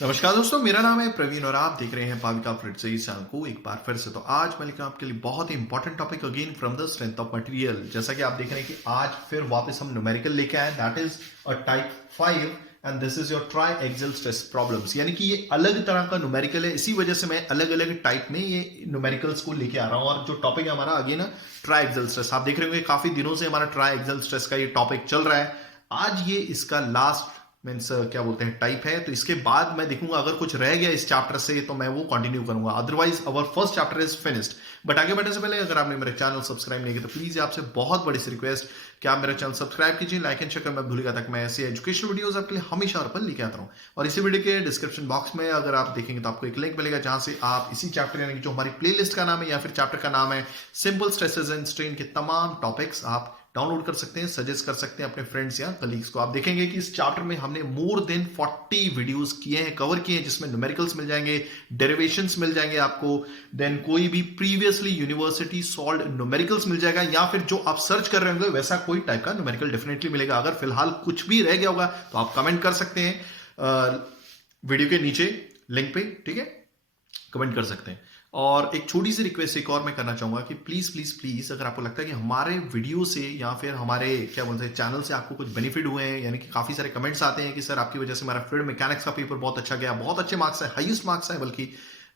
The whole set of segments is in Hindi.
नमस्कार दोस्तों, मेरा नाम है प्रवीण और आप देख रहे हैं पाविका फ्लिट से इस चैनल को एक बार फिर से। तो आज मैं लेकर आपके लिए बहुत ही important topic again from the strength of material. जैसा कि आप देख रहे हैं कि आज फिर वापस हम न्यूमेरिकल लेके आए, that is a type 5 and this is your triaxial stress problems. यानी कि ये अलग तरह का न्यूमेरिकल है, इसी वजह से मैं अलग अलग टाइप में ये न्यूमेरिकल्स को लेके आ रहा हूँ। और जो टॉपिक है हमारा अगेन ट्राई एक्सेल स्ट्रेस, आप देख रहे होंगे काफी दिनों से हमारा ट्राई एक्सेल स्ट्रेस का ये टॉपिक चल रहा है। आज ये इसका लास्ट मीन्स क्या बोलते हैं टाइप है, तो इसके बाद मैं देखूंगा अगर कुछ रह गया इस चैप्टर से तो मैं वो कंटिन्यू करूंगा, otherwise our first chapter is finished. But आगे बढ़ने से पहले अगर आपने मेरे चैनल सब्सक्राइब नहीं किया तो प्लीज आपसे बहुत बड़ी सी रिक्वेस्ट कि आप मेरा चैनल सब्सक्राइब कीजिए, लाइक एंड शेयर करना मत भूलिएगा, ताकि मैं ऐसे एजुकेशनल वीडियोस आपके लिए हमेशा और पर लेके आता हूं। और इसी वीडियो के डिस्क्रिप्शन बॉक्स में अगर आप देखेंगे तो आपको एक लिंक मिलेगा जहां से आप इसी चैप्टर यानी कि जो हमारी प्लेलिस्ट का नाम है या फिर चैप्टर का नाम है सिंपल स्ट्रेसेस एंड स्ट्रेन के तमाम टॉपिक्स आप डाउनलोड कर सकते हैं, सजेस्ट कर सकते हैं अपने फ्रेंड्स या कलीग्स को। आप देखेंगे कि इस चैप्टर में हमने मोर देन 40 वीडियोस किए हैं, कवर किए हैं, जिसमें न्यूमेरिकल्स मिल जाएंगे, डेरिवेशंस मिल जाएंगे आपको, देन कोई भी प्रीवियसली यूनिवर्सिटी सॉल्व्ड न्यूमेरिकल्स मिल जाएगा, या फिर जो आप सर्च कर रहे होंगे वैसा कोई टाइप का न्यूमेरिकल डेफिनेटली मिलेगा। अगर फिलहाल कुछ भी रह गया होगा तो आप कमेंट कर सकते हैं वीडियो के नीचे लिंक पे, ठीक है, कमेंट कर सकते हैं। और एक छोटी सी रिक्वेस्ट एक और मैं करना चाहूंगा कि प्लीज प्लीज प्लीज अगर आपको लगता है कि हमारे वीडियो से या फिर हमारे क्या बोलते हैं चैनल से आपको कुछ बेनिफिट हुए हैं, यानी कि काफी सारे कमेंट्स आते हैं कि सर आपकी वजह से हमारा फ्लूइड मैकेनिक्स का पेपर बहुत अच्छा गया, बहुत अच्छे मार्क्स है, हाईएस्ट मार्क्स है, बल्कि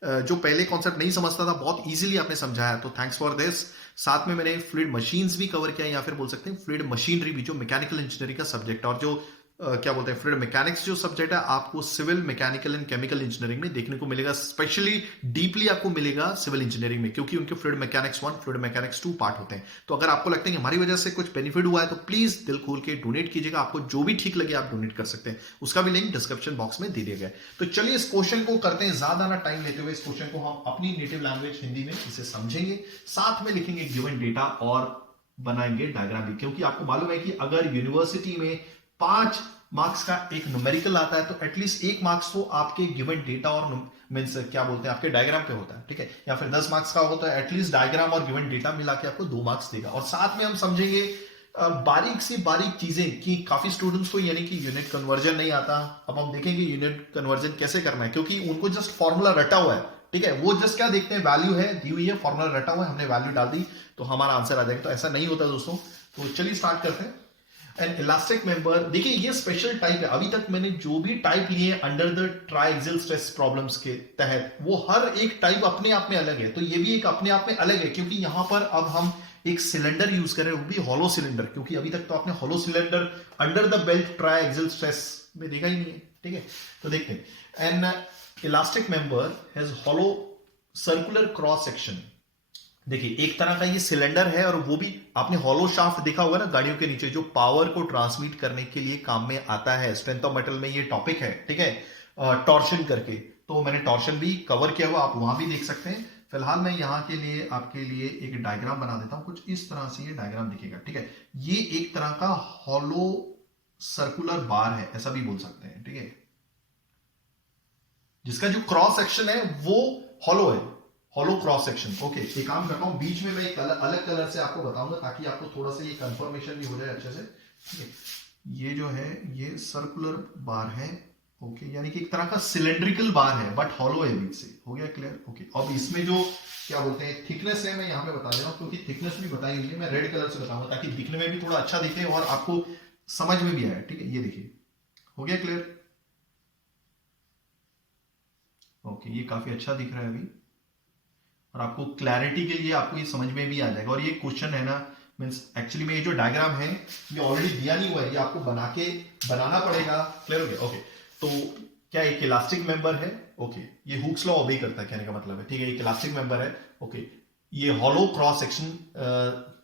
जो पहले कॉन्सेप्ट नहीं समझता था बहुत इजीली आपने समझाया, तो थैंक्स फॉर दिस। साथ में मैंने फ्लूइड मशीन्स भी कवर किया, या फिर बोल सकते हैं फ्लूइड मशीनरी भी, जो मैकेनिकल इंजीनियरिंग का सब्जेक्ट, और जो क्या बोलते हैं फ्लूइड मैकेनिक्स जो सब्जेक्ट है आपको civil mechanical and chemical engineering में देखने को मिलेगा, स्पेशली डीपली आपको मिलेगा सिविल इंजीनियरिंग में, क्योंकि उनके fluid mechanics 1 fluid mechanics 2 part होते हैं। तो अगर आपको लगता है कि हमारी वजह से कुछ बेनिफिट हुआ है तो प्लीज दिल खोल के डोनेट कीजिएगा, आपको जो भी ठीक लगे आप डोनेट कर सकते हैं, उसका भी लिंक डिस्क्रिप्शन बॉक्स में दे दिया गया है। तो चलिए इस क्वेश्चन को करते हैं, ज्यादा ना टाइम लेते हुए इस क्वेश्चन को हम अपनी नेटिव लैंग्वेज हिंदी में इसे समझेंगे, साथ में लिखेंगे गिवन डेटा और बनाएंगे डायग्राम भी, क्योंकि आपको मालूम है कि अगर यूनिवर्सिटी में 5 मार्क्स का एक न्यूमेरिकल आता है तो एटलीस्ट 1 मार्क्स तो आपके गिवन डेटा और मींस क्या बोलते हैं आपके डायग्राम पे होता है, ठीक है, या फिर 10 मार्क्स का होता है एटलीस्ट डायग्राम और गिवन डेटा मिला के आपको 2 मार्क्स देगा। और साथ में हम समझेंगे बारीक सी बारीक चीजें कि काफी स्टूडेंट्स को यानी कि यूनिट कन्वर्जन नहीं आता। अब हम देखेंगे यूनिट कन्वर्जन कैसे करना है, क्योंकि उनको जस्ट फॉर्मूला रटा हुआ है, ठीक है, वो जस्ट क्या देखते हैं वैल्यू है दी हुई है, फॉर्मूला रटा हुआ है, हमने वैल्यू डाल दी तो हमारा आंसर आ जाएगा। तो ऐसा नहीं होता दोस्तों। तो चलिए स्टार्ट करते हैं। एन इलास्टिक मेंबर, देखिए ये स्पेशल टाइप है, अभी तक मैंने जो भी टाइप लिए अंडर द ट्राइएक्सियल स्ट्रेस प्रॉब्लम्स के तहत वो हर एक टाइप अपने आप में अलग है, तो ये भी एक अपने आप में अलग है, क्योंकि यहां पर अब हम एक सिलेंडर यूज कर रहे हैं, वो भी हॉलो सिलेंडर, क्योंकि अभी तक तो आपने hollow cylinder under the belt triaxial stress में देखा ही नहीं है, ठीक है। तो देखते हैं, N elastic member has hollow circular cross section. देखिए एक तरह का ये सिलेंडर है, और वो भी आपने हॉलो शाफ्ट देखा होगा ना गाड़ियों के नीचे, जो पावर को ट्रांसमिट करने के लिए काम में आता है। स्ट्रेंथ ऑफ मेटल में ये टॉपिक है, ठीक है, टॉर्शन करके, तो मैंने टॉर्शन भी कवर किया हुआ, आप वहां भी देख सकते हैं। फिलहाल मैं यहाँ के लिए आपके लिए एक डायग्राम बना देता हूं, कुछ इस तरह से ये डायग्राम दिखेगा, ठीक है। ये एक तरह का हॉलो सर्कुलर बार है, ऐसा भी बोल सकते हैं, ठीक है, जिसका जो क्रॉस सेक्शन है वो हॉलो है, हॉलो क्रॉस सेक्शन। ओके, एक काम करता हूं, बीच में मैं एक अलग कलर से आपको बताऊंगा ताकि आपको थोड़ा सा ये कंफर्मेशन भी हो जाए अच्छे से, ठीक है। ये जो है ये सर्कुलर बार है, ओके, यानी कि एक तरह का सिलेंड्रिकल बार है बट हॉलो है बीच से, हो गया क्लियर। ओके, अब इसमें जो क्या बोलते हैं थिकनेस है मैं यहां पे बता दे रहा हूं, क्योंकि थिकनेस भी बताई नहीं है, मैं रेड कलर से बताऊंगा ताकि दिखने में भी थोड़ा अच्छा दिखे और आपको समझ में भी आए, ठीक है। ये देखिए, हो गया क्लियर। ओके, ये काफी अच्छा दिख रहा है अभी, और आपको क्लैरिटी के लिए आपको ये समझ में भी आ जाएगा। और ये क्वेश्चन है ना, मींस एक्चुअली में ये जो डायग्राम है ये ऑलरेडी दिया नहीं हुआ है, ये आपको बनाना पड़ेगा। क्लियर हो गया। ओके, तो क्या एक इलास्टिक मेंबर है, ओके, ये हुक्स लॉ ओबे करता है, कहने का मतलब है, ठीक है, एक इलास्टिक मेंबर है, ओके, ये हॉलो क्रॉस सेक्शन,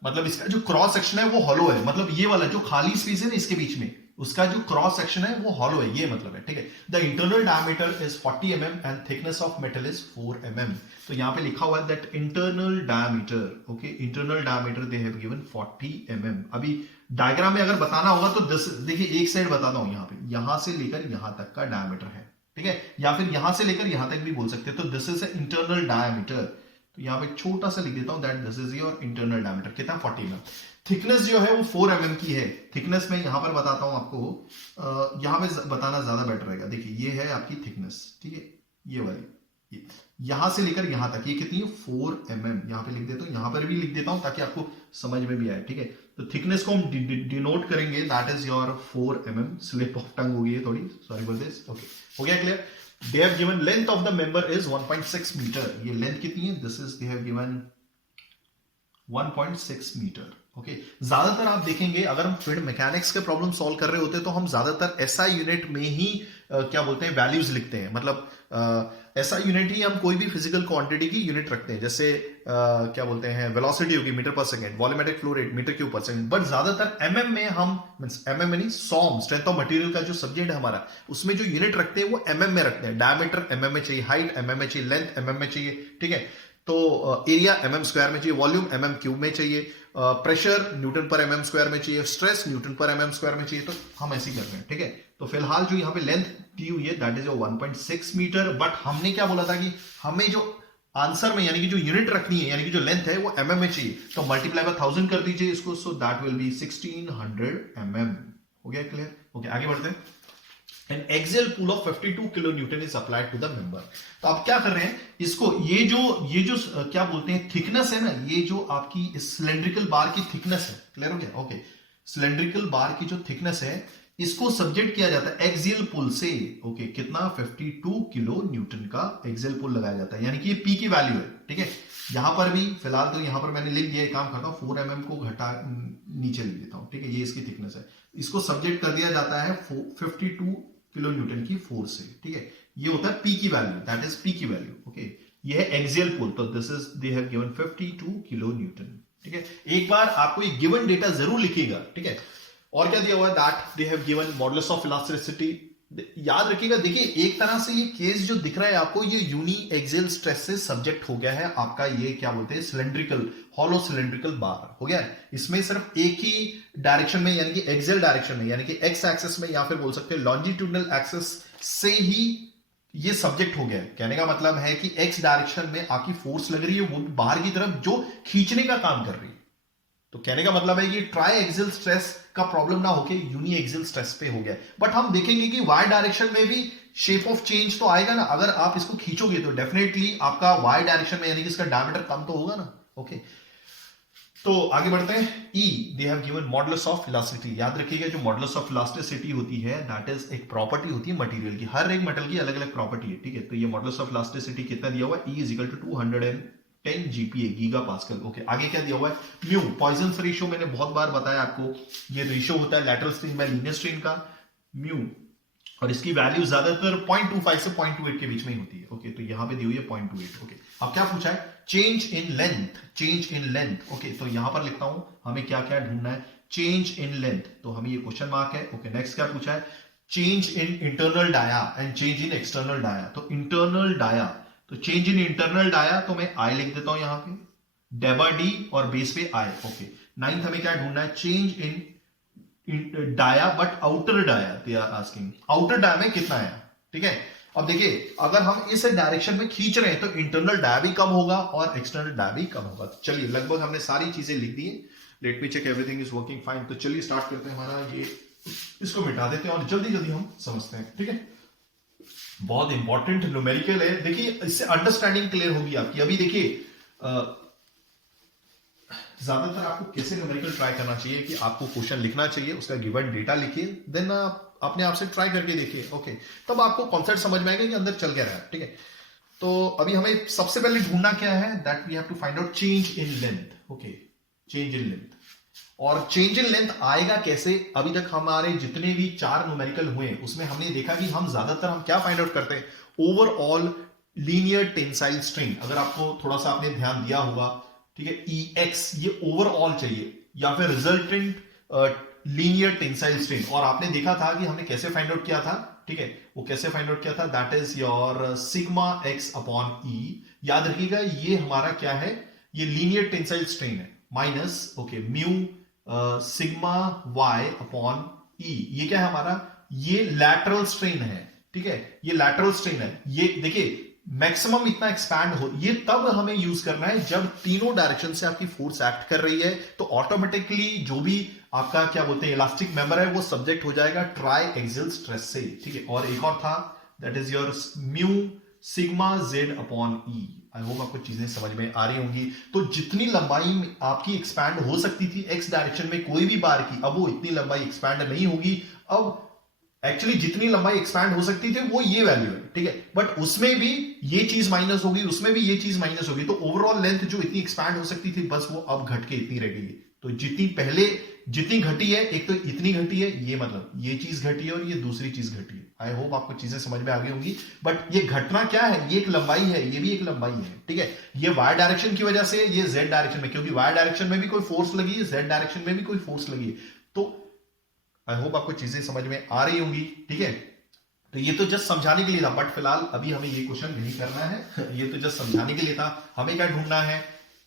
मतलब इसका जो क्रॉस सेक्शन है वो हॉलो है, मतलब ये वाला जो खाली स्पेस है ना इसके बीच में, उसका जो क्रॉस सेक्शन है वो हॉलो है, ये मतलब है, ठीक है। The internal diameter is 40 mm and thickness of metal is 4 mm। तो यहां पे लिखा हुआ है that internal diameter, okay, internal diameter they have given 40 mm। अभी डायग्राम में अगर बताना होगा तो देखिए एक साइड बताता हूं, यहाँ पे यहां से लेकर यहां तक का डायमीटर है, ठीक है, या फिर यहां से लेकर यहां तक भी बोल सकते हैं, तो दिस इज इंटरनल डायमीटर। तो यहाँ पे छोटा सा लिख देता हूं that this is your internal diameter, कितना 40 mm। थिकनेस जो है वो 4 mm की है। थिकनेस में यहां पर बताता हूं आपको, यहां पे बताना ज्यादा बेटर रहेगा। देखिए ये है आपकी थिकनेस, ठीक है, ये वाली, यहां से लेकर यहां तक ये कितनी है 4 mm। यहां पे लिख देता हूं, यहां पर भी लिख देता हूं ताकि आपको समझ में भी आए, ठीक है। तो थिकनेस को हम डिनोट करेंगे that is your 4 mm। Slip of tongue हो गई है थोड़ी, सॉरी फॉर दिस। ओके, हो गया clear. They have given length of the member is 1.6 metre. ये लेंथ कितनी है, this is they have given 1.6 metre. Okay, ज्यादातर आप देखेंगे अगर हम फ्लूइड मैकेनिक्स के प्रॉब्लम सॉल्व कर रहे होते हैं तो हम ज्यादातर एसआई यूनिट में ही क्या बोलते हैं वैल्यूज लिखते हैं। मतलब एसआई यूनिट ही हम कोई भी फिजिकल क्वांटिटी की यूनिट रखते हैं। जैसे क्या बोलते हैं वेलोसिटी होगी metre per second, volumetric flow rate metre cube per second. But ज्यादातर एमएम में हम एमएम में नहीं, सॉम स्ट्रेंथ ऑफ मटेरियल का जो सब्जेक्ट है हमारा, उसमें जो यूनिट रखते हैं वो एमएम में रखते हैं। डायमीटर एमएम में चाहिए, हाइट एमएम में चाहिए, लेंथ एमएम में चाहिए, ठीक है। तो एरिया एमएम स्क्वायर में चाहिए, वॉल्यूम एमएम क्यूब में चाहिए, प्रेशर न्यूटन पर एमएम स्क्वायर में चाहिए, स्ट्रेस न्यूटन पर एमएम स्क्वायर में चाहिए। तो हम ऐसे ही कर रहे हैं, ठीक है। तो फिलहाल जो यहाँ पे लेंथ दी हुई है दैट इज 1.6 मीटर। बट हमने क्या बोला था कि हमें जो आंसर में यानी कि जो यूनिट रखनी है, यानी कि जो लेंथ है वो एमएम में चाहिए, तो मल्टीप्लाई बाय 1000 कर दीजिए इसको, so that will be 1600 mm। हो गया क्लियर। ओके, आगे बढ़ते हैं। An axial pull of 52 kilonewton is applied to the member। तो आप क्या कर रहे हैं, इसको ये जो क्या बोलते हैं थिकनेस है ना, ये जो आपकी सिलेंड्रिकल बार की थिकनेस है, क्लियर हो गया। ओके, सिलेंड्रिकल बार की जो थिकनेस है इसको सब्जेक्ट किया जाता है एक्सियल पुल से। ओके, कितना 52 किलो न्यूटन का एक्सियल पुल लगाया जाता है, यानी कि ये पी की वैल्यू है, ठीक है। यहां पर भी फिलहाल तो यहां पर मैंने लिख दिया, काम करता हूं 4 mm को घटा नीचे लिख देता हूं, ठीक है। ये इसकी थिकनेस है, इसको सब्जेक्ट कर दिया जाता है 52 किलो न्यूटन की फोर्स से, ठीक है। ये होता है पी की वैल्यू, दैट इज पी की वैल्यू। ओके, ये है एक्सियल पुल, तो this is they have given 52 kilo Newton, ठीक है। एक बार आपको ये गिवन डेटा जरूर लिखिएगा, ठीक है। और क्या दिया हुआ है that they have given modulus of elasticity. याद रखिएगा, देखिए एक तरह से ये केस जो दिख रहा है आपको, ये यूनी एक्सियल स्ट्रेस से सब्जेक्ट हो गया है आपका, ये क्या बोलते हैं सिलेंड्रिकल, हॉलो सिलेंड्रिकल बार हो गया है। इसमें सिर्फ एक ही डायरेक्शन में यानी कि एक्सियल डायरेक्शन में, यानी कि एक्स एक्सिस में या फिर बोल सकते हैं लॉन्जिट्यूडनल एक्सिस से ही ये सब्जेक्ट हो गया है। कहने का मतलब है कि एक्स डायरेक्शन में आपकी फोर्स लग रही है, वो बाहर की तरफ जो खींचने का काम कर रही है। तो कहने का मतलब है कि ट्राई एक्सियल स्ट्रेस का प्रॉब्लम ना होके यूनी एक्सियल स्ट्रेस पे हो गया। बट हम देखेंगे कि वाई डायरेक्शन में भी शेप ऑफ चेंज तो आएगा ना, अगर आप इसको खींचोगे तो डेफिनेटली आपका वाई डायरेक्शन में यानी कि इसका डायमीटर कम तो होगा ना। ओके, तो आगे बढ़ते हैं। E they have given modulus of elasticity. याद रखिएगा जो मॉडुलस ऑफ इलास्टिसिटी होती है दैट इज एक प्रॉपर्टी होती है मटेरियल की, हर एक मेटल की अलग अलग प्रॉपर्टी है, ठीक है। तो ये मॉडुलस ऑफ इलास्टिसिटी कितना दिया हुआ है, E is equal to 210 GPa giga pascal. Okay, आगे क्या दिया हुआ है, म्यू पॉइजन्स रेशियो, मैंने बहुत बार बताया आपको, ये रेशियो होता है lateral strain bye linear strain का, म्यू, और इसकी वैल्यू ज्यादातर 0.25 से 0.28 के बीच में ही होती है। ओके, तो यहां पे दी हुई है 0.28। ओके, अब क्या पूछा है, change in length, change in length. Okay, तो यहां पर लिखता हूं हमें क्या क्या ढूंढना है, चेंज इन लेंथ, तो हमें ये क्वेश्चन मार्क है। ओके, नेक्स्ट क्या पूछा है, change in internal dia and change in external dia. तो इंटरनल डाया, तो चेंज इन इंटरनल डाया तो मैं आई लिख देता हूं यहां पे, डेबा डी और बेस पे आई। ओके, नाइन्थ हमें क्या ढूंढना है, change in dia but outer dia, they are asking outer dia में कितना है, ठीक है। अब देखिए अगर हम इस डायरेक्शन में खींच रहे हैं तो इंटरनल डाया भी कम होगा और एक्सटर्नल डाया भी कम होगा। तो चलिए लगभग हमने सारी चीजें लिख दी, let me check everything is working fine. तो चलिए स्टार्ट करते हैं हमारा ये, इसको मिटा देते हैं और जल्दी जल्दी हम समझते हैं, ठीक है। बहुत इंपॉर्टेंट न्यूमेरिकल है, देखिए इससे अंडरस्टैंडिंग क्लियर होगी आपकी। अभी देखिए ज्यादातर आपको कैसे न्यूमेरिकल ट्राई करना चाहिए कि आपको क्वेश्चन लिखना चाहिए, उसका गिवन डेटा लिखिए, देन अपने आप से ट्राई करके देखिए। ओके, तब आपको कॉन्सेप्ट समझ में आएगा कि अंदर चल क्या रहा है, ठीक है। तो अभी हमें सबसे पहले ढूंढना क्या है, that we have to find out change in length. Okay, change in length, और चेंज इन लेंथ आएगा कैसे। अभी तक हमारे जितने भी 4 न्यूमेरिकल हुए उसमें हमने देखा कि हम ज्यादातर हम क्या फाइंड आउट करते हैं, ओवरऑल लीनियर टेंसाइल स्ट्रेन। अगर आपको थोड़ा सा आपने ध्यान दिया होगा, ठीक है, EX ये ओवरऑल चाहिए, या फिर रिजल्टेंट लीनियर टेंसाइल स्ट्रेन। और आपने देखा था कि हमने कैसे फाइंड आउट किया था, ठीक है, वो कैसे फाइंड आउट किया था, that is your sigma x upon E। याद रखिएगा ये हमारा क्या है, ये लीनियर टेंसाइल स्ट्रेन है, minus okay mu sigma y upon E। ये क्या है हमारा, ये लैटरल स्ट्रेन है, ठीक है, ये लैटरल स्ट्रेन है। ये देखिए मैक्सिमम इतना एक्सपैंड हो, ये तब हमें यूज करना है जब तीनों डायरेक्शन से आपकी फोर्स एक्ट कर रही है, तो ऑटोमेटिकली जो भी आपका क्या बोलते हैं इलास्टिक मेंबर है वो सब्जेक्ट हो जाएगा ट्राई एक्सियल स्ट्रेस से, ठीक है। और एक और था, that is your mu sigma Z upon E. I hope आपको चीजें समझ में आ रही होंगी। तो जितनी लंबाई आपकी एक्सपैंड हो सकती थी एक्स डायरेक्शन में कोई भी बार की, अब वो इतनी लंबाई एक्सपैंड नहीं होगी। अब एक्चुअली जितनी लंबाई एक्सपैंड हो सकती थी वो ये वैल्यू है, ठीक है, बट उसमें भी ये चीज माइनस होगी, उसमें भी ये चीज माइनस होगी, तो ओवरऑल लेंथ जो इतनी एक्सपैंड हो सकती थी बस वो अब घट के इतनी रह गई है। तो जितनी पहले जितनी घटी है, एक तो इतनी घटी है, ये मतलब ये चीज घटी है और ये दूसरी चीज घटी है। आई होप आपको चीजें समझ में आ गई होंगी। बट ये घटना क्या है, ये एक लंबाई है, ये भी एक लंबाई है, ठीक है। ये वाई डायरेक्शन की वजह से, ये जेड डायरेक्शन में, क्योंकि वाई डायरेक्शन में भी कोई फोर्स लगी है, जेड डायरेक्शन में भी कोई फोर्स लगी है। तो आई होप आपको चीजें समझ में आ रही होंगी, ठीक है। तो ये तो जस्ट समझाने के लिए था, बट फिलहाल अभी हमें ये क्वेश्चन नहीं करना है ये तो जस्ट समझाने के लिए था। हमें क्या ढूंढना है,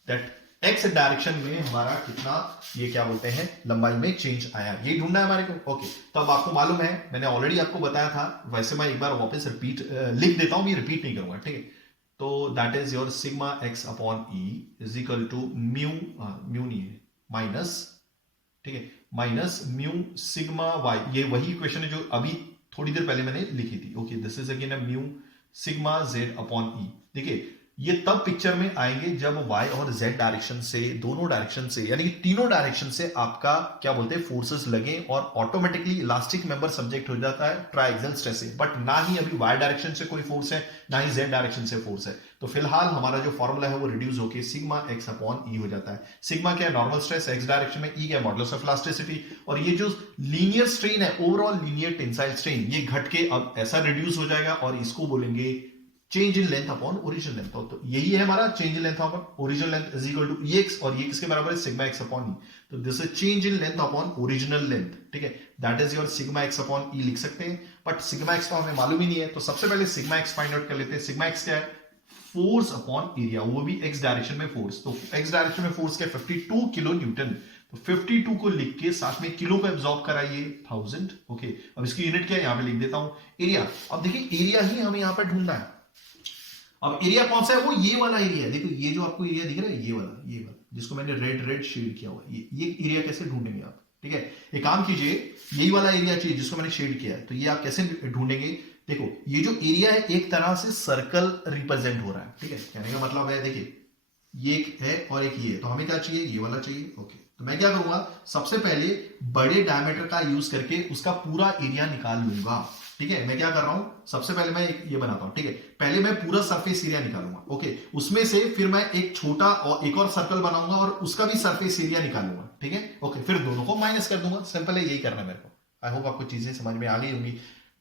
दैट एक्स डायरेक्शन में हमारा कितना, ये क्या बोलते हैं, लंबाई में चेंज आया, ये ढूंढना है हमारे को। ओके, तो अब आपको मालूम है, मैंने ऑलरेडी आपको बताया था, वैसे मैं एक बार वापस रिपीट लिख देता हूं, ये रिपीट नहीं करूंगा, ठीक है। तो that is your sigma x upon E is equal to mu, mu नहीं है, माइनस, ठीक है, माइनस म्यू सिग्मा वाई। ये वही इक्वेशन है जो अभी थोड़ी देर पहले मैंने लिखी थी। Okay, this is again mu sigma Z upon E. देखिए ये तब पिक्चर में आएंगे जब y और z डायरेक्शन से, दोनों डायरेक्शन से, यानी कि तीनों डायरेक्शन से आपका क्या बोलते हैं फोर्सेस लगे और ऑटोमेटिकली इलास्टिक मेंबर सब्जेक्ट हो जाता है ट्राइएक्सियल स्ट्रेस से। बट ना ही अभी y डायरेक्शन से कोई फोर्स है, ना ही z डायरेक्शन से फोर्स है। तो फिलहाल हमारा जो फॉर्मूला है वो रिड्यूस होकर सिग्मा एक्स अपॉन ई हो जाता है। सिग्मा क्या है, नॉर्मल स्ट्रेस एक्स डायरेक्शन में, ई क्या है, मॉडुलस ऑफ इलास्टिसिटी, और ये जो लीनियर स्ट्रेन है, ओवरऑल लीनियर टेंसाइल स्ट्रेन, ये घट के अब ऐसा रिड्यूस हो जाएगा और इसको बोलेंगे change in length upon original length. तो यही है हमारा change in length upon original length is equal to x, और ये किसके बराबर है, सिग्मा एक्स अपॉन ई। तो this is change in length upon original length, ठीक है, that is your sigma x upon E लिख सकते हैं। बट सिग्मा एक्स तो हमें मालूम ही नहीं है, तो सबसे पहले सिग्मा एक्स फाइंड आउट कर लेते हैं। सिग्मा एक्स क्या है, फोर्स अपॉन एरिया, वो भी एक्स डायरेक्शन में फोर्स। तो एक्स डायरेक्शन में फोर्स क्या है, 52 किलो न्यूटन। तो 52 को लिख के साथ में किलो को एब्जॉर्ब कराइए 1000। ओके, अब इसकी यूनिट क्या है, यहां पे लिख देता हूं, एरिया। अब देखिए एरिया ही हमें यहां पर ढूंढना है। अब एरिया कौन सा है, वो ये वाला एरिया है। देखो ये जो आपको एरिया दिख रहा है, ये वाला जिसको मैंने रेड रेड शेड किया हुआ है, ये एरिया कैसे ढूंढेंगे आप, ठीक है। एक काम कीजिए, यही वाला एरिया चाहिए जिसको मैंने शेड किया है, तो ये आप कैसे ढूंढेंगे। देखो ये जो एरिया है एक तरह से सर्कल रिप्रेजेंट हो रहा है, ठीक है, कहने का मतलब है, देखिए ये एक है और एक ये है, तो हमें क्या चाहिए, ये वाला चाहिए। ओके, तो मैं क्या करूंगा, सबसे पहले बड़े डायमीटर का यूज करके उसका पूरा एरिया निकाल लूंगा, ठीक है। मैं क्या कर रहा हूं, सबसे पहले मैं ये बनाता हूं, ठीक है, पहले मैं पूरा सरफेस एरिया निकालूंगा। ओके, उसमें से फिर मैं एक छोटा और एक और सर्कल बनाऊंगा और उसका भी सरफेस एरिया निकालूंगा, ठीक है। ओके, फिर दोनों को माइनस कर दूंगा, सिंपल है, यही करना है मेरे को। आई होप आपको चीजें समझ में आ गई होंगी,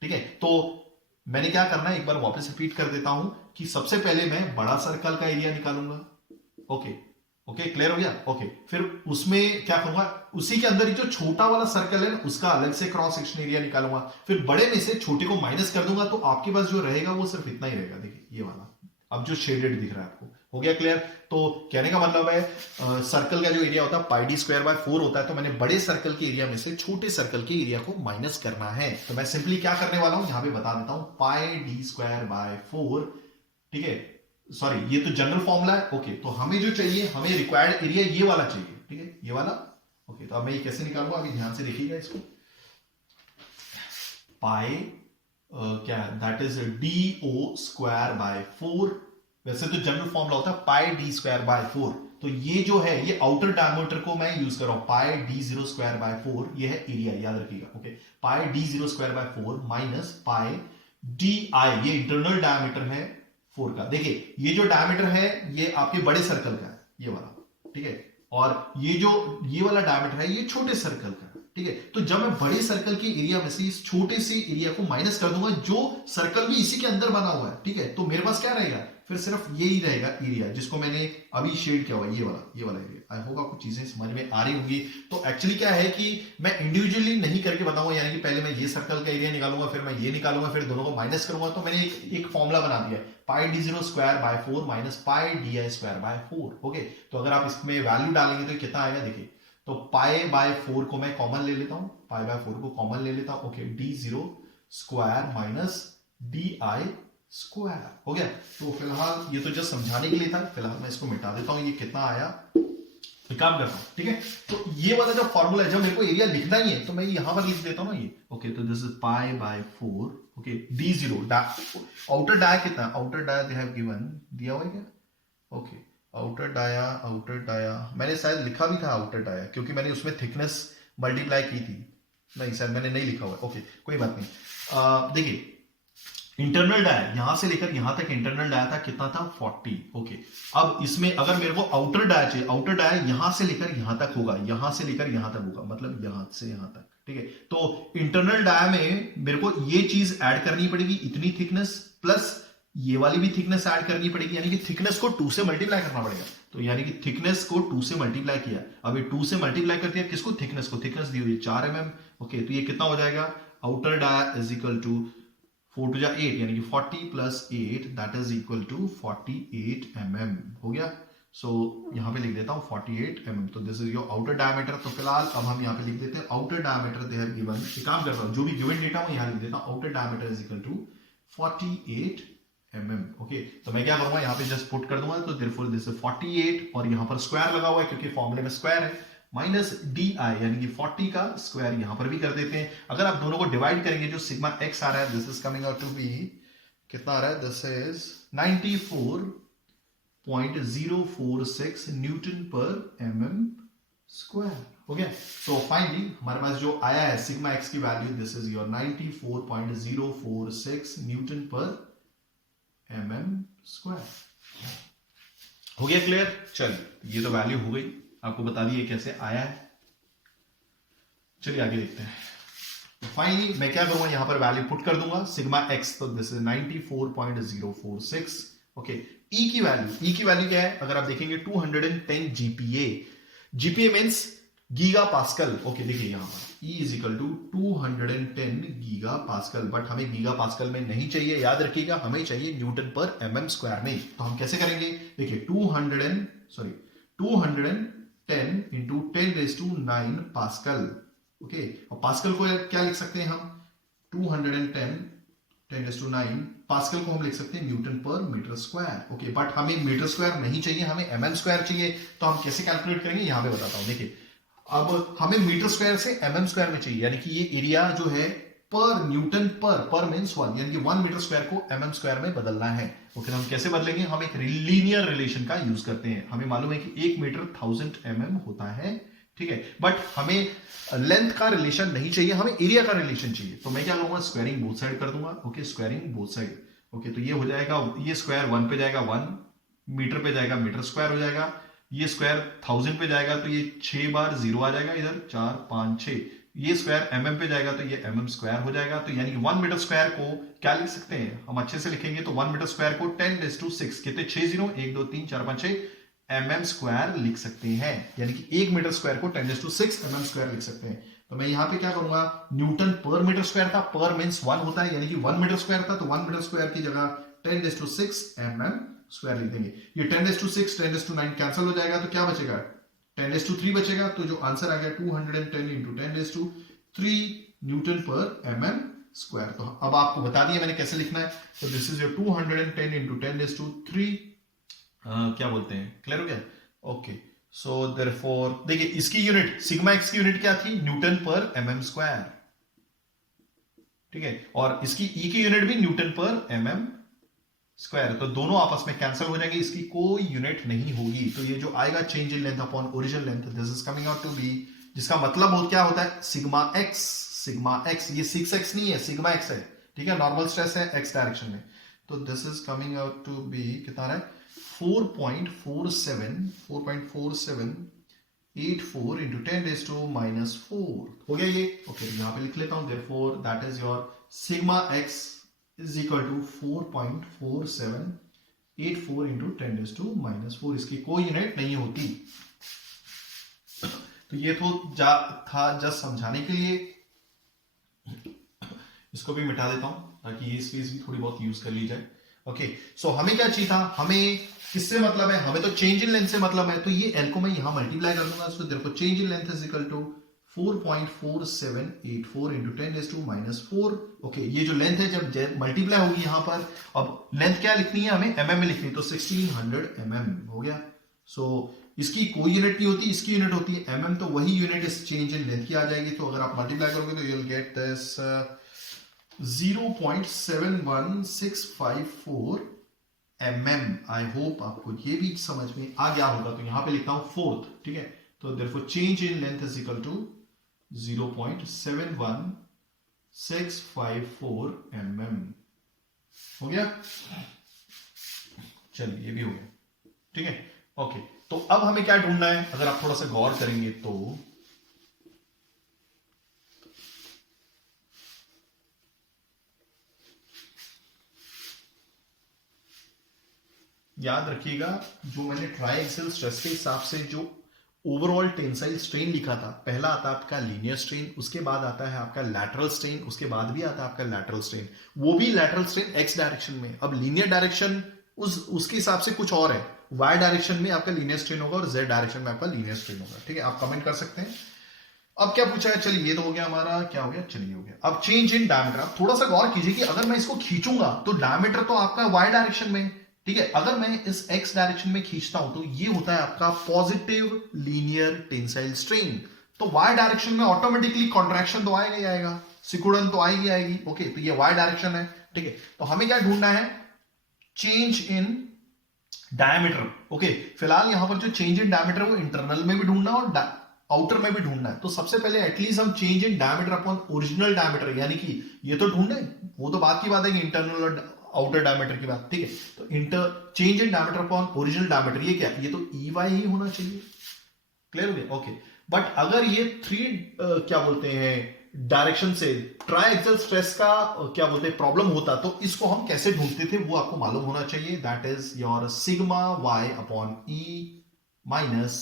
ठीक है। तो मैंने क्या करना है, एक बार वापस रिपीट कर देता हूं कि सबसे पहले मैं बड़ा सर्कल का एरिया निकालूंगा। ओके ओके, क्लियर हो गया। ओके, फिर उसमें क्या करूंगा, उसी के अंदर ही जो छोटा वाला सर्कल है ना, उसका अलग से क्रॉस सेक्शन एरिया निकालूंगा। फिर बड़े में से छोटे को माइनस कर दूंगा, तो आपके पास जो रहेगा वो सिर्फ इतना ही रहेगा। देखिए ये वाला अब जो शेडेड दिख रहा है आपको, हो गया क्लियर। तो कहने का मतलब है सर्कल का जो एरिया होता है पाई डी स्क्वायर बाय 4 होता है, तो मैंने बड़े सर्कल के एरिया में से छोटे सर्कल के एरिया को माइनस करना है। तो मैं सिंपली क्या करने वाला हूं, यहां पे बता देता हूं, पाई डी स्क्वायर बाय 4, ठीक है, सॉरी ये तो जनरल फॉर्मूला है। ओके, तो हमें जो चाहिए, हमें रिक्वायर्ड एरिया ये वाला चाहिए, ठीक है, ये वाला। ओके, तो अब मैं ये कैसे निकालूंगा, अभी ध्यान से देखिएगा इसको। पाई क्या है, that is d o square by 4। वैसे तो जनरल फॉर्मूला होता है पाई डी स्क्वायर बाय 4। तो ये जो है, ये आउटर डायमीटर को मैं यूज कर रहा हूं, पाई डी 0 स्क्वायर बाय 4, ये है एरिया, याद रखिएगा। Okay, pi D 0 square by 4 minus pi D आई, ये इंटरनल डायमीटर है 4 का। देखिए ये जो डायमीटर है ये आपके बड़े सर्कल का है, ये वाला, ठीक है, और ये वाला डायमीटर है ये छोटे सर्कल का है, ठीक है। तो जब मैं बड़े सर्कल के एरिया में से इस छोटे से एरिया को माइनस कर दूंगा, जो सर्कल भी इसी के अंदर बना हुआ है, ठीक है, तो मेरे पास क्या रहेगा, फिर सिर्फ ये ही रहेगा एरिया, जिसको मैंने अभी शेड किया हुआ है, ये वाला एरिया। आई होप आपको चीजें समझ में आ रही होंगी। तो एक्चुअली क्या है कि मैं इंडिविजुअली नहीं करके बताऊंगा, यानी कि पहले मैं ये सर्कल का एरिया निकालूंगा, फिर मैं ये निकालूंगा, फिर दोनों को माइनस करूंगा। तो मैंने एक फॉर्मुला बना दिया, pi D 0 square by 4 minus pi D I square by 4। Okay, तो अगर आप इसमें वैल्यू डालेंगे तो कितना आएगा, देखिए, तो पाई बाय 4 को मैं कॉमन ले लेता हूं, पाई बाय 4 को कॉमन ले लेता हूं। Okay, D 0 square minus D I square हो गया। तो फिलहाल ये तो जस्ट समझाने के लिए था, फिलहाल मैं इसको मिटा देता हूं। ये कितना आया, एक काम करता हूं, ठीक है। तो ये वाला जो फॉर्मूला है, जब मेरे को एरिया लिखना ही है तो मैं यहां पर लिख देता हूं ना ये। ओके, तो this is pi by 4। Okay, d0 outer dia कितना, outer dia they have given, दिया हुआ है क्या? ओके, आउटर डाया मैंने शायद लिखा भी था आउटर डाया, क्योंकि मैंने उसमें थिकनेस मल्टीप्लाई की थी। नहीं सर, मैंने नहीं लिखा हुआ। ओके, कोई बात नहीं। देखिए, इंटरनल डाया यहां से लेकर यहां तक इंटरनल डाया था, कितना था 40। ओके, अब इसमें अगर मेरे को आउटर डाया चाहिए, आउटर डाया यहां से लेकर यहां तक होगा, यहां से लेकर यहां तक होगा, मतलब यहां से यहां तक, ठीक है। तो इंटरनल डाया में मेरे को ये चीज ऐड करनी पड़ेगी, इतनी थिकनेस प्लस ये वाली भी थिकनेस ऐड करनी पड़ेगी, यानी कि थिकनेस को 2 से मल्टीप्लाई करना पड़ेगा। तो यानी कि थिकनेस को 2 से मल्टीप्लाई किया, अब ये 2 से मल्टीप्लाई कर दिया किसको, थिकनेस को, थिकनेस दी हुई 4 mm। ओके, तो ये कितना हो जाएगा, outer dia is equal to 4 to 8, यानी कि 40 plus 8 that is equal to 48 mm हो गया। सो यहां पे लिख देता हूं 48 mm। तो this is your outer diameter. तो फिलहाल अब हम यहां पे लिख देते हैं outer diameter they have given. एक काम करता हूं, जो भी गिवन डेटा मैं यहां लिख देता हूं, outer diameter is equal to 48 mm। Okay, तो मैं क्या करूंगा, यहां पे जस्ट पुट कर दूंगा। तो देयरफॉर दिस इज 48 और यहां पर स्क्वायर लगा हुआ है क्योंकि फॉर्मूले में स्क्वायर है, माइनस डी आई यानी कि 40 का स्क्वायर यहां पर भी कर देते हैं। अगर आप दोनों को डिवाइड करेंगे, जो सिग्मा एक्स आ रहा है this is coming out to be, कितना आ रहा है, this is 94.046 newton per mm square हो गया। सो फाइनली हमारे पास जो आया है सिग्मा एक्स की value, this is your 94.046 newton per mm square. हो गया क्लियर? चलिए, ये तो वैल्यू हो गई, आपको बता दिए कैसे आया है। चलिए आगे देखते हैं। तो फाइनली मैं क्या करूंगा, यहां पर वैल्यू पुट कर दूंगा सिग्मा एक्स, तो दिस इज 94.046। ओके, ई की वैल्यू क्या है, अगर आप देखेंगे 210 GPa. GPa means giga pascal. Okay, देखिए यहां पर E is equal to 210 giga pascal, but हमें गीगा पास्कल में नहीं चाहिए, याद रखिएगा, हमें चाहिए न्यूटन पर mm स्क्वायर में। तो हम कैसे करेंगे, देखिए 210 इंटू 10⁻⁹ पास्कल। ओके, और पास्कल को क्या लिख सकते हैं हम, 210 10⁹ पास्कल को हम लिख सकते हैं न्यूटन पर मीटर स्क्वायर। ओके, बट हमें मीटर स्क्वायर नहीं चाहिए, हमें mm स्क्वायर चाहिए। तो हम कैसे कैलकुलेट करेंगे, यहां पे बताता हूं। देखिए, अब हमें मीटर स्क्वायर से mm स्क्वायर में चाहिए, यानी कि ये एरिया जो है पर न्यूटन पर मींस 1, यानी कि 1 मीटर स्क्वायर को mm स्क्वायर में बदलना है। ओके, तो हम कैसे बदलेंगे, हम एक लीनियर रिलेशन का यूज करते हैं। हमें मालूम है कि 1 मीटर 1000 mm होता है, ठीक है, बट हमें लेंथ का रिलेशन नहीं चाहिए, हमें एरिया का रिलेशन चाहिए। तो मैं क्या करूंगा, स्क्वायरिंग बोथ साइड कर दूंगा। Okay, squaring both side. Okay, तो ये हो जाएगा, ये स्क्वायर 1 पे जाएगा 1, मीटर पे जाएगा मीटर स्क्वायर हो जाएगा, ये स्क्वायर 1000 पे जाएगा तो ये 6 बार 0 आ जाएगा, इधर 4 5 6, ये स्क्वायर mm पे जाएगा तो ये mm स्क्वायर हो जाएगा। तो यानी कि 1 मीटर स्क्वायर को क्या लिख सकते हैं, हम अच्छे से लिखेंगे तो 1 मीटर स्क्वायर को 10⁻⁶, कितने 6 0, 1 2 3 4 5 6 mm स्क्वायर लिख सकते हैं, यानी कि 1 मीटर स्क्वायर को 10⁻⁶ mm स्क्वायर लिख सकते हैं। तो मैं यहां पे क्या करूंगा, न्यूटन पर मीटर स्क्वायर था, पर मींस 1 होता है, यानी कि 1 मीटर स्क्वायर था, तो 1 मीटर स्क्वायर की जगह 10⁻⁶ mm स्क्वायर लिख देंगे। ये 10⁻⁶ 10⁻⁹ कैंसिल हो जाएगा, तो क्या बचेगा, 10⁻3 बचेगा। तो जो आंसर आ गया 210 into 10⁻3 Newton per mm square. तो अब आपको बता दिया मैंने कैसे लिखना है। तो दिस इज योर 210 इंटू 10⁻3 क्या बोलते हैं, क्लियर हो गया? ओके, सो देयरफॉर देखिए इसकी यूनिट सिग्मा एक्स की यूनिट क्या थी, न्यूटन पर mm स्क्वायर, ठीक है, और इसकी ई की यूनिट भी न्यूटन पर mm स्क्वायर। तो दोनों आपस में कैंसिल हो जाएंगे, इसकी कोई यूनिट नहीं होगी। तो ये जो आएगा change in length upon original length, this is coming out to be, जिसका मतलब क्या होता है, सिग्मा एक्स, ये 6x नहीं है, सिग्मा एक्स है, ठीक है, नॉर्मल स्ट्रेस है x डायरेक्शन में। तो this is coming out to be, कितना है, 4.4784 इंटू 10⁻⁻4 हो गया ये। ओके, यहां पे लिख लेता हूं, therefore that is your sigma x is equal to 4.4784 into 10⁻⁻4, इसकी कोई यूनिट नहीं होती। तो ये तो था जस्ट समझाने के लिए, इसको भी मिटा देता हूं ताकि ये स्पेस भी थोड़ी बहुत यूज कर ली जाए। ओके, सो हमें क्या चाहिए था, हमें किससे मतलब है, हमें तो चेंज इन लेंथ से मतलब है। तो ये एल को मैं यहां मल्टीप्लाई कर दूंगा, so therefore change in length is equal to 4.4784 into 10⁻⁻⁴। Okay, ये जो लेंथ है जब मल्टीप्लाई होगी यहां पर, अब लेंथ क्या लिखनी है हमें, एमएम में लिखनी है, तो 1600 mm हो गया। सो इसकी कोई यूनिट नहीं होती, इसकी यूनिट होती है एमएम, तो वही यूनिट इस चेंज इन लेंथ की आ जाएगी। तो अगर आप मल्टीप्लाई करोगे तो you'll get this 0.71654 mm। I hope आपको ये भी समझ में आ गया होगा। तो यहां पे लिखता हूं फोर्थ, ठीक है। तो therefore change in length is equal to 0.71654 mm। हो गया, चलिए ये भी हो गया, ठीक है। ओके, तो अब हमें क्या ढूंढना है, अगर आप थोड़ा सा गौर करेंगे तो याद रखिएगा, जो मैंने ट्राइएक्सियल स्ट्रेस के हिसाब से जो ओवरऑल टेंसाइल स्ट्रेन लिखा था, पहला आता है आपका लीनियर स्ट्रेन, उसके बाद आता है आपका लैटरल स्ट्रेन, उसके बाद भी आता है आपका लैटरल स्ट्रेन, वो भी लैटरल स्ट्रेन एक्स डायरेक्शन में। अब लीनियर डायरेक्शन उसके हिसाब से कुछ और है, वाई डायरेक्शन में आपका लीनियर स्ट्रेन होगा और जेड डायरेक्शन में आपका लीनियर स्ट्रेन होगा, ठीक है। आप कमेंट कर सकते हैं। अब क्या पूछा है, चलिए ये तो हो गया हमारा, क्या हो गया, चलिए हो गया। अब चेंज इन डायमीटर, आप थोड़ा सा गौर कीजिए कि अगर मैं इसको खींचूंगा तो डायमीटर तो आपका वाई डायरेक्शन में, ठीक है। अगर मैं इस एक्स डायरेक्शन में खींचता हूं तो ये होता है आपका पॉजिटिव लीनियर टेंसाइल स्ट्रेन। तो वाई डायरेक्शन में ऑटोमेटिकली कॉन्ट्रैक्शन तो आएगा ही आएगा, सिकुड़न तो आएगी। ओके, तो ये वाई डायरेक्शन है, ठीक है। तो हमें क्या ढूंढना है, चेंज इन डायमीटर। ओके, फिलहाल यहां पर जो चेंज इन डायमीटर वो इंटरनल में भी ढूंढना है और आउटर में भी ढूंढना है। तो सबसे पहले एटलीस्ट हम change in diameter upon original diameter, यानी कि ये तो ढूंढे, वो तो बात की बात है कि इंटरनल और आउटर डायमीटर की बात, ठीक है। तो change in diameter upon original diameter, ये क्या, ये तो EY ही होना चाहिए। क्लियर हो गया, ओके। बट अगर ये क्या बोलते हैं डायरेक्शन से ट्राइएक्सियल स्ट्रेस का क्या बोलते हैं प्रॉब्लम होता, तो इसको हम कैसे ढूंढते थे वो आपको मालूम होना चाहिए। That is your sigma y upon E minus,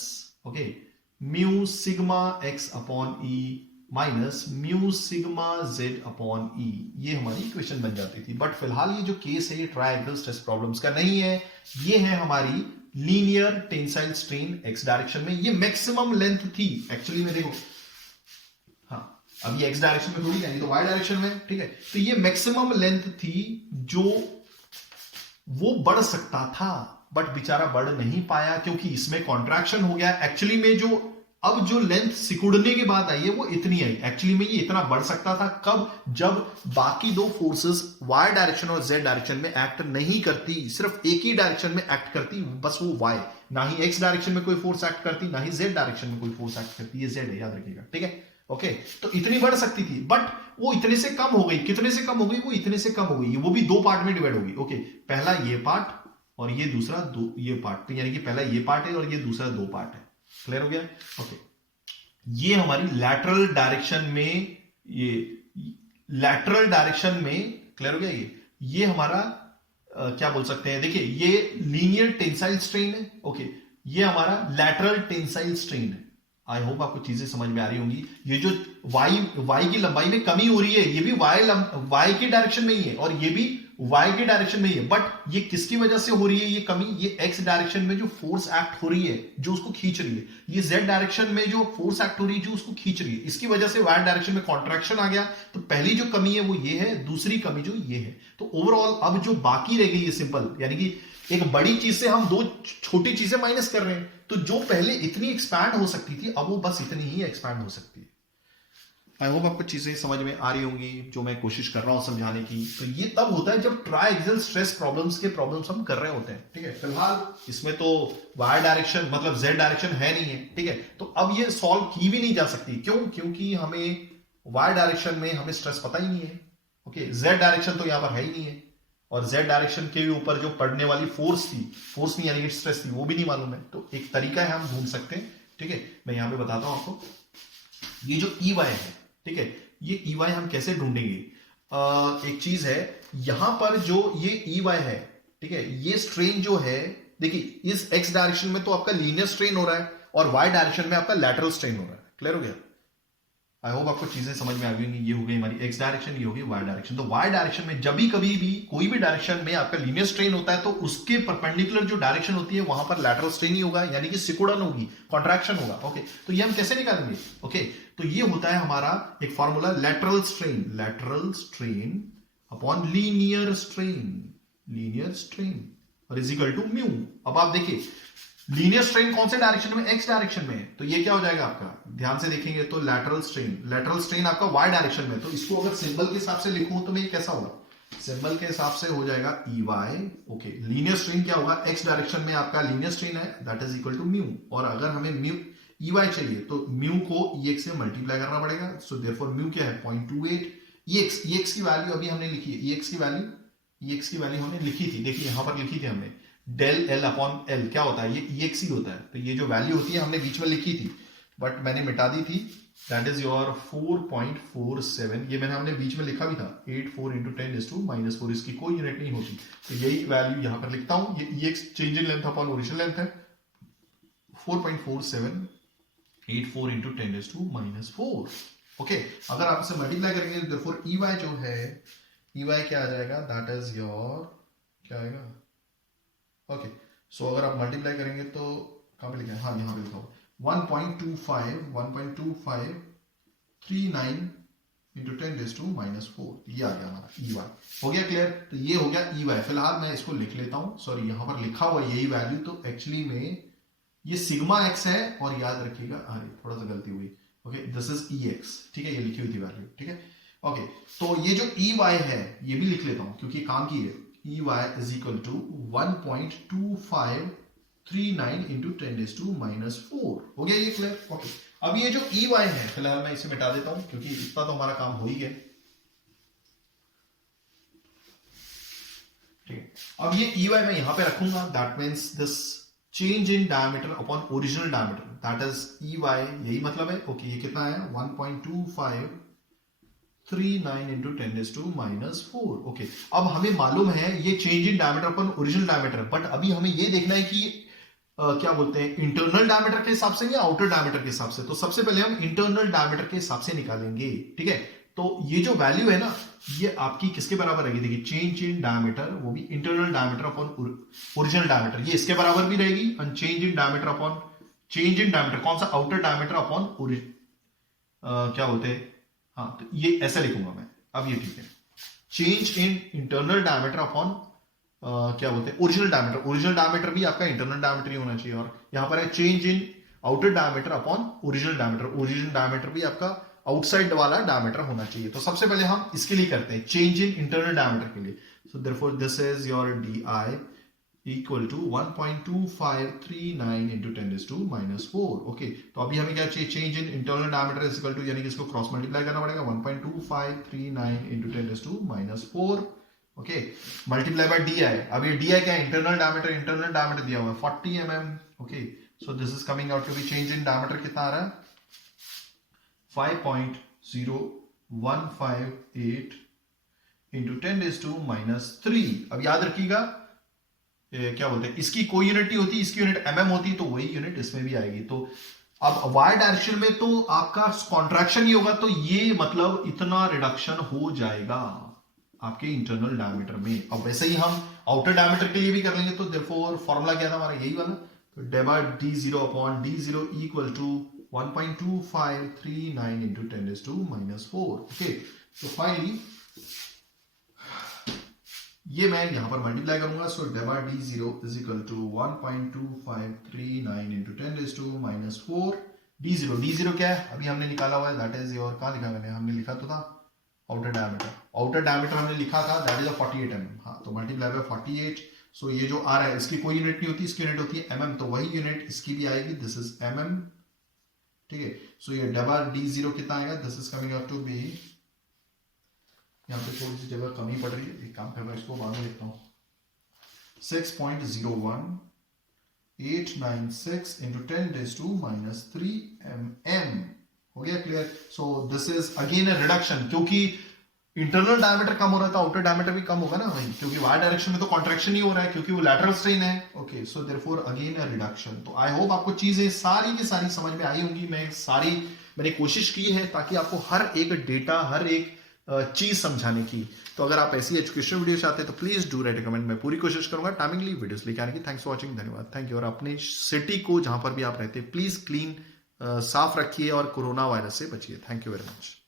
okay, mu sigma x upon E minus mu sigma z upon E। ये हमारी इक्वेशन बन जाती थी। बट फिलहाल ये जो केस है ये ट्राइएक्सियल स्ट्रेस प्रॉब्लम्स का नहीं है, ये है हमारी linear tensile strain x direction में। ये मैक्सिमम लेंथ थी एक्चुअली में, देखो, हाँ, अब ये एक्स डायरेक्शन में थोड़ी, यानी तो वाई डायरेक्शन में, ठीक है। तो ये मैक्सिमम लेंथ थी जो वो बढ़ सकता था, बट बेचारा बढ़ नहीं पाया क्योंकि इसमें कॉन्ट्रैक्शन हो गया। एक्चुअली में जो अब जो लेंथ सिकुड़ने के बाद आई है वो इतनी आई, एक्चुअली में ये इतना बढ़ सकता था कब, जब बाकी दो फोर्सेस वाई डायरेक्शन और जेड डायरेक्शन में एक्ट नहीं करती, सिर्फ एक ही डायरेक्शन में एक्ट करती, बस वो वाई, ना ही एक्स डायरेक्शन में कोई फोर्स एक्ट करती, ना ही जेड डायरेक्शन में कोई फोर्स एक्ट करती, ये जेड है, याद रखिएगा, ठीक है। ओके, तो इतनी बढ़ सकती थी, बट वो इतने से कम हो गई। कितने से कम हो गई, वो इतने से कम हो गई, वो भी दो पार्ट में डिवाइड होगी। ओके, पहला ये पार्ट और ये दूसरा ये पार्ट, तो यानी कि पहला ये पार्ट है और ये दूसरा दो पार्ट है। क्लियर हो गया, ओके। ये हमारी लैटरल डायरेक्शन में, ये लैटरल डायरेक्शन में, क्लियर हो गया। ये हमारा क्या बोल सकते हैं, देखिए ये लीनियर टेंसाइल स्ट्रेन है, ओके, ये हमारा लैटरल टेंसाइल स्ट्रेन है। आई होप आपको चीजें समझ में आ रही होंगी। ये जो वाई की लंबाई में कमी हो रही है, ये भी वाई के डायरेक्शन में ही है और ये भी वाई के डायरेक्शन में ही है, बट ये किसकी वजह से हो रही है ये कमी, ये एक्स डायरेक्शन में जो फोर्स एक्ट हो रही है जो उसको खींच रही है, ये जेड डायरेक्शन में जो फोर्स एक्ट हो रही है जो उसको खींच रही है, इसकी वजह से वाई डायरेक्शन में कॉन्ट्रैक्शन आ गया। तो पहली जो कमी है वो ये है, दूसरी कमी जो ये है। तो ओवरऑल अब जो बाकी रह गई है सिंपल, यानी कि एक बड़ी चीज से हम दो छोटी चीजें माइनस कर रहे हैं, तो जो पहले इतनी एक्सपैंड हो सकती थी अब वो बस इतनी ही एक्सपैंड हो सकती है। आई होप आपको चीजें समझ में आ रही होंगी जो मैं कोशिश कर रहा हूं समझाने की। तो ये तब होता है जब ट्राइएक्सियल स्ट्रेस प्रॉब्लम्स हम कर रहे होते हैं, ठीक है। फिलहाल इसमें तो वाई डायरेक्शन मतलब जेड डायरेक्शन है नहीं है, ठीक है। तो अब ये सॉल्व की भी नहीं जा सकती, क्यों, क्योंकि हमें वाई डायरेक्शन में हमें स्ट्रेस पता ही नहीं है, ओके। जेड डायरेक्शन तो यहां पर है ही नहीं है और जेड डायरेक्शन के ऊपर जो पड़ने वाली फोर्स नहीं यानी कि स्ट्रेस थी, वो भी नहीं मालूम है। तो एक तरीका है हम ढूंढ सकते हैं, ठीक है। मैं यहां पे बताता हूं आपको, ये जो EY है, ठीक है, ये EY हम कैसे ढूंढेंगे। एक चीज है यहां पर जो ये EY है, ठीक है, ये स्ट्रेन जो है, देखिए इस एक्स डायरेक्शन में तो आपका लीनियर स्ट्रेन हो रहा है और वाई डायरेक्शन में आपका लैटरल स्ट्रेन हो रहा है। क्लियर हो गया, आई होप आपको चीजें समझ में आ गई होंगी। ये हो गई हमारी एक्स डायरेक्शन, ये हो गई वाई डायरेक्शन। तो वाई डायरेक्शन में जब भी कभी भी कोई भी डायरेक्शन में आपका लीनियर स्ट्रेन होता है तो उसके परपेंडिकुलर जो डायरेक्शन होती है वहां पर लैटरल स्ट्रेन ही होगा, यानी कि सिकुड़न होगी, कॉन्ट्रैक्शन होगा, ओके। तो ये हम कैसे निकालेंगे, ओके। तो ये होता है हमारा एक formula lateral strain upon linear strain और इज इक्वल टू म्यू। अब आप देखिए लीनियर स्ट्रेन कौन से डायरेक्शन में, एक्स डायरेक्शन में, तो ये क्या हो जाएगा आपका, ध्यान से देखेंगे तो लेटरल स्ट्रेन आपका वाई डायरेक्शन में। तो इसको अगर सिंबल के हिसाब से लिखूं तो मैं ये कैसा होगा, सिंबल के हिसाब से हो जाएगा E Y. Okay, linear strain क्या होगा, एक्स डायरेक्शन में आपका लीनियर स्ट्रेन है, that is equal to mu. और अगर हमें म्यू ई वाई चाहिए तो म्यू को ई एक्स से मल्टीप्लाई करना पड़ेगा। सो देयरफॉर म्यू क्या है 0.28। ई एक्स की वैल्यू अभी हमने लिखी है, ई एक्स की वैल्यू हमने लिखी थी, देखिए यहां पर लिखी थी हमने, डेल एल अपॉन एल क्या होता है, ये ई एक्स ही होता है। तो ये जो वैल्यू होती है हमने बीच में लिखी थी बट मैंने मिटा दी थी, दैट इज योर 4.47। ये मैंने हमने बीच में लिखा भी था 84 इंटू 10⁻⁻4, इसकी कोई यूनिट नहीं होती। तो यही वैल्यू यहां पर लिखता हूं, ये E X change in length upon original length है 4.4784 इंटू 10⁻⁻4। ओके, अगर आप इसे मल्टीप्लाई करेंगे देयरफॉर ई वाई जो है, ई वाई क्या आ जाएगा, दैट इज योर क्या आएगा, ओके सो अगर आप मल्टीप्लाई करेंगे तो कहां पे लिखा है, हाँ यहां पे लिखा हुआ 1.2539 इंटू 10⁻⁻4, ये आ गया हमारा ई वाई। हो गया क्लियर, तो ये हो गया ई वाई। फिलहाल मैं इसको लिख लेता हूं, सॉरी यहां पर लिखा हुआ यही वैल्यू, तो एक्चुअली में ये सिग्मा एक्स है, और याद रखिएगा, अरे थोड़ा सा गलती हुई, okay this is E x, ठीक है, ये लिखी हुई थी वैल्यू, ठीक है। ओके, तो ये जो ई वाई है ये भी लिख लेता हूं क्योंकि काम की है, E Y is equal to 1.2539 into 10⁻⁻4। हो गया ये क्लियर। ओके, अब ये जो ई वाई है फिलहाल मैं इसे मिटा देता हूं क्योंकि इतना तो हमारा काम हो ही गया, ठीक है। अब ये ई वाई मैं यहां पे रखूंगा, that means this change in diameter upon original diameter, that is E Y, यही मतलब है। ओके, ये कितना है 1.2539 इंटू 10⁻⁻4। ओके, अब हमें मालूम है ये change in diameter upon original diameter, but अभी हमें ये देखना है कि क्या बोलते हैं, इंटरनल डायमीटर के हिसाब से या आउटर डायमीटर के हिसाब से। तो सबसे पहले हम इंटरनल डायमीटर के हिसाब से निकालेंगे, ठीक है। तो ये जो वैल्यू है ना, ये आपकी किसके बराबर रहेगी, देखिए चेंज इन डायमीटर, वो भी internal diameter upon original diameter, ये इसके बराबर भी रहेगी। And change in diameter upon change in diameter कौन सा, आउटर डायमीटर अपॉन क्या बोलते हैं, हाँ तो ये ऐसा लिखूंगा मैं, अब ये ठीक है, change in internal diameter upon क्या बोलते हैं ओरिजिनल डायमीटर भी आपका इंटरनल डायमीटर ही होना चाहिए। और यहां पर है चेंज इन outer diameter upon original diameter भी आपका आउटसाइड वाला डायमीटर होना चाहिए। तो सबसे पहले हम इसके लिए करते हैं चेंज इन इंटरनल डायमीटर के लिए। So therefore this is your D I equal to 1.2539 into 10⁻⁻4। Okay, तो अभी हमें क्या चाहिए, change in internal diameter is equal to, यानी कि इसको क्रॉस मल्टीप्लाई करना पड़ेगा 1.2539 into 10⁻⁻4। Okay, multiply by D I. अब ये डी आई क्या है, इंटरनल डायमीटर दिया हुआ है 40 mm। Okay, so this is coming out to be, change in diameter कितना आ रहा है 5.0158 इंटू 10⁻⁻3। अब याद रखिएगा क्या बोलते हैं, इसकी कोई यूनिट नहीं होती, इसकी यूनिट mm होती, तो वही यूनिट इसमें भी आएगी। तो अब y डायरेक्शन में तो आपका कॉन्ट्रैक्शन ही होगा, तो ये मतलब इतना रिडक्शन हो जाएगा आपके इंटरनल डायमीटर में। अब वैसे ही हम आउटर डायमीटर के लिए भी कर लेंगे, तो देयरफॉर फॉर्मूला क्या था हमारा, यही वाला, तो डेबा d0 upon d0 equal to 1.2539 into 10⁻⁻4। Okay, तो फाइनली ये मैं यहां पर मल्टीप्लाई करूंगा, सो डेबा d0 is equal to 1.2539 into 10⁻⁻4। d0 क्या है, अभी हमने निकाला हुआ है, दैट इज योर, कहां लिखा मैंने, हमने लिखा तो था आउटर डायमीटर हमने लिखा था, दैट इज 48 mm। हाँ, तो मल्टीप्लाई बाय 48, सो ये जो आ रहा है इसकी कोई यूनिट नहीं होती, इसकी यूनिट होती है mm, तो वही यूनिट इसकी भी आएगी, दिस इज mm, ठीक है। सो ये डेबा d0 कितना आएगा, this is coming out to be, यहाँ पे थोड़ी सी जगह कमी पड़ रही है, एक काम करना, इसको बाद में लिखता हूँ 6.01896 इंटू 10⁻³ mm। हो गया clear. So this is again A reduction, क्योंकि इंटरनल डायमीटर कम हो रहा है तो आउटर डायमीटर भी कम होगा ना भाई, क्योंकि वाई डायरेक्शन में तो कॉन्ट्रैक्शन ही हो रहा है क्योंकि वो लैटरल स्ट्रेन है। ओके, सो देयरफॉर अगेन ए रिडक्शन। तो आई होप आपको चीजें सारी की सारी समझ में आई होंगी। मैंने कोशिश की है ताकि आपको हर एक डेटा, हर एक चीज समझाने की। तो अगर आप ऐसी एजुकेशनल वीडियो चाहते हैं तो प्लीज डू राइट कमेंट, मैं पूरी कोशिश करूंगा टाइमिंगली वीडियोस लेके आने की। थैंक्स फॉर वॉचिंग, धन्यवाद, थैंक यू। और अपने सिटी को जहां पर भी आप रहते हैं प्लीज क्लीन साफ रखिए और कोरोना वायरस से बचिए। Thank you very much.